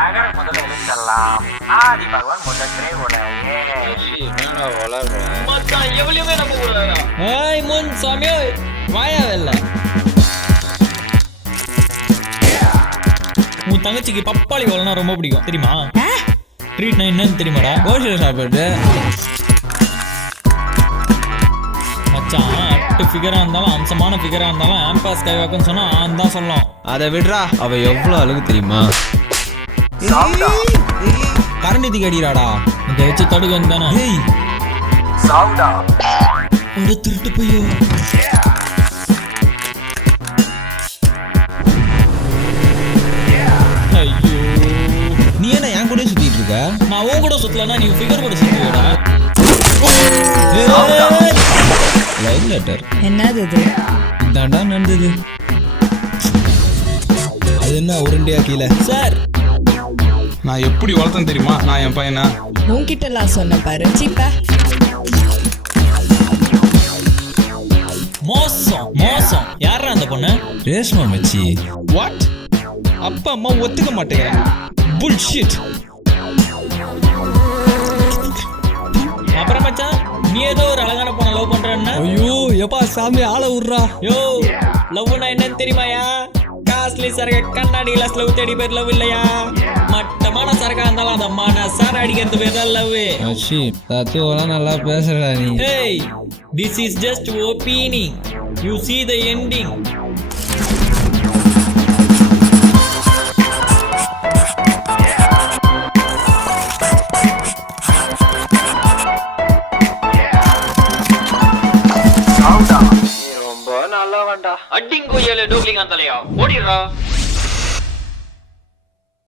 அகர முதல எழுத்தெல்லாம் ஆதி பகவான் முதற்றே உலகே. ஏய் முன் சாமி வாயா வெல்ல. உன் தங்கச்சிக்கு பப்பாளி வளனா ரொம்ப பிடிக்கும் தெரியுமா? ட்ரீட்னா என்னன்னு தெரியுமாடா? கோஷல் சாப்பிட்டு மச்சான் அட்டு ஃபிகரா இருந்தாலும் அம்சமான ஃபிகரா இருந்தாலும் ஆம்பாஸ் கைவாக்குன்னு சொன்னா ஆன் தான் சொல்லலாம். அதை விடுறா, அவ எவ்வளவு அழகு தெரியுமா? கரண்ட் தீ கடிறாடா, இதை வச்சு தடுக்க தானே. ஏய் சவுடா ஒரு திருட்டு பையோ. ஐயோ நீ என்ன என் கூட சுத்திட்டு இருக்க? நான் உன் கூட சுத்தலன்னா நீ ஃபிகர் கூட சுத்துவியடா. லவ் லெட்டர் என்னது இது? இதாண்டா நடந்தது. அது என்ன உருண்டையா கீழே? சார் நான் எப்படி வளர்த்தேன் தெரியுமா நான் என் பையனை? உன்கிட்டலாம் சொன்ன பாரு. சீப்பா மோசம் மோசம். யாரா அந்த பொண்ணு? ரேஷ்மா மச்சி. வாட்? அப்பா அம்மா ஒத்துக்க மாட்டேங்கிறாங்க. புல்ஷிட். அப்புறம் மச்சான் நீ ஏதோ ஒரு அழகான பொண்ணை லவ் பண்றேன்னா? ஐயோ எப்பா சாமி ஆளை விட்றா. யோ லவ்னா என்னன்னு தெரியுமாயா? காஸ்ட்லி சரக்கு கண்ணாடி கிளாஸ் லவ் தேடி பேர் லவ் இல்லையா? மட்டமான சரக்கா இருந்தாலும் அந்த அம்மா சார் அடிக்கிறது பேர் தான் லவ். மச்சி தத்துவெல்லாம் நல்லா பேசுறடா நீ. Hey, this is just opening. You see the ending. சவுடா ரொம்ப நல்லா வேண்டா. அட்டிங் கோயில டோக்லிங் அந்த தலையா ஓடிடுறா.